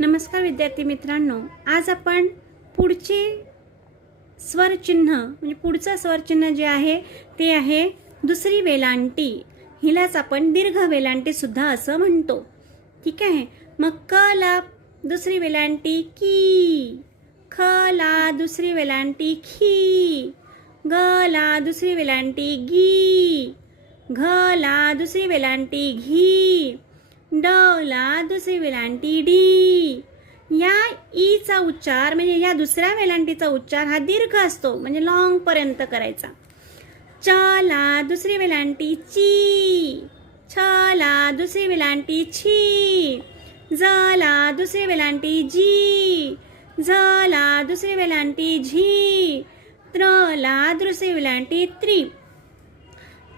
नमस्कार विद्यार्थी मित्रांनो, आज आपण पुढचे स्वरचिन्ह म्हणजे पुढचं स्वरचिन्ह जे आहे ते आहे दुसरी वेलांटी. हिलाच आपण दीर्घ वेलांटी सुद्धा असं म्हणतो. ठीक आहे. मग क ला दुसरी वेलांटी की, ख ला दुसरी वेलांटी खी, ग ला दुसरी वेलांटी गी, घ ला दुसरी वेलांटी घी, ड ला दुसरी वेलांटी डी. या ईचा उच्चार म्हणजे या दुसऱ्या वेलांटीचा उच्चार हा दीर्घ असतो, म्हणजे लॉंग पर्यंत करायचा. च ला दुसरी वेलांटी ची, छ ला दुसरी वेलांटी छी, ज ला दुसरी वेलांटी जी, झ ला दुसरी वेलांटी झी, त्र ला दुसरी वेलांटी त्री,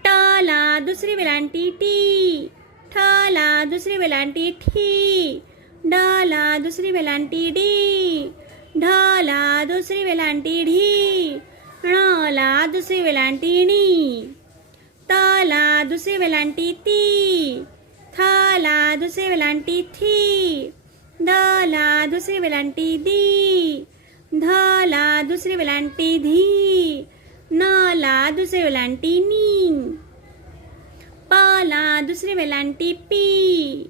ट ला दुसरी वेलांटी टी, ठ ला दुसरी वेलांटी ठी, ड ला दुसरी वेलांटी डी, ढ ला दुसरी वेलांटी ढी, ण ला दुसरी वेलांटी णी, त ला दुसरी वेलांटी ती, थ ला दुसरी वेलांटी थी, द ला दुसरी वेलांटी दी, ध ला दुसरी वेलांटी धी, न ला दुसरी वेलांटी नी, प ला दुसरी वेलांटी पी,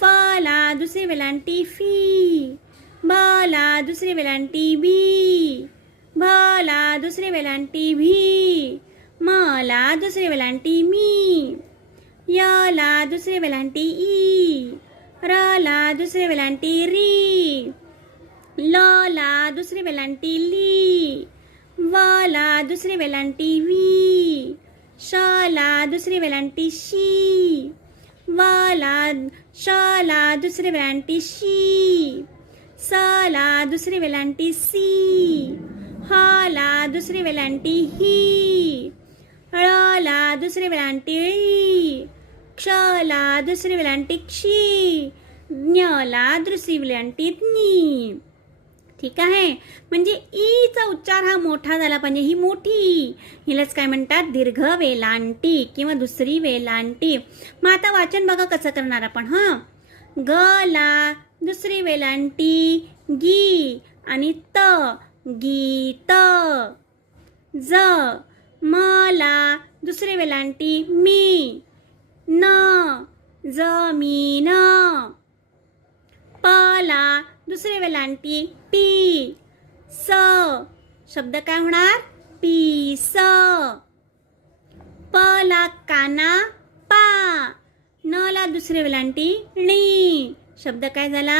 फ ला दुसरी वेलांटी फी, ब ला दुसरी वेलांटी बी, भ ला दुसरी वेलांटी भी, म ला दुसरी वेलांटी मी, य ला दुसरी वेलांटी ई, र ला दुसरी वेलांटी री, ल ला दुसरी वेलांटी ली, व ला दुसरी वेलांटी वी, श ला दुसरी वेलांटी शी, श ला दुसरी वेलांटी शी, स ला दुसरी वेलांटी सी, ह ला दुसरी वेलांटी ही, ळ ला दुसरी वेलांटी ळी, क्ष ला दुसरी वेलांटी क्षी, ज्ञ ला दुसरी वेलांटी ज्ञी. ठीक आहे. म्हणजे ईचा उच्चार हा मोठा झाला पाहिजे. ही मोठी ई, हिलाच काय म्हणतात दीर्घ वेलांटी किंवा दुसरी वेलांटी. मग आता वाचन बघा कसं करणार आपण. ग ला दुसरी वेलांटी गी आणि त, गीत. ज म ला दुसरी वेलांटी मी, न जमीन. प ला दुसरी वेलांटी पी, स शब्द काय होणार पीस. प ला काना पा, न ला दुसरी वेलांटी णी, शब्द काय झाला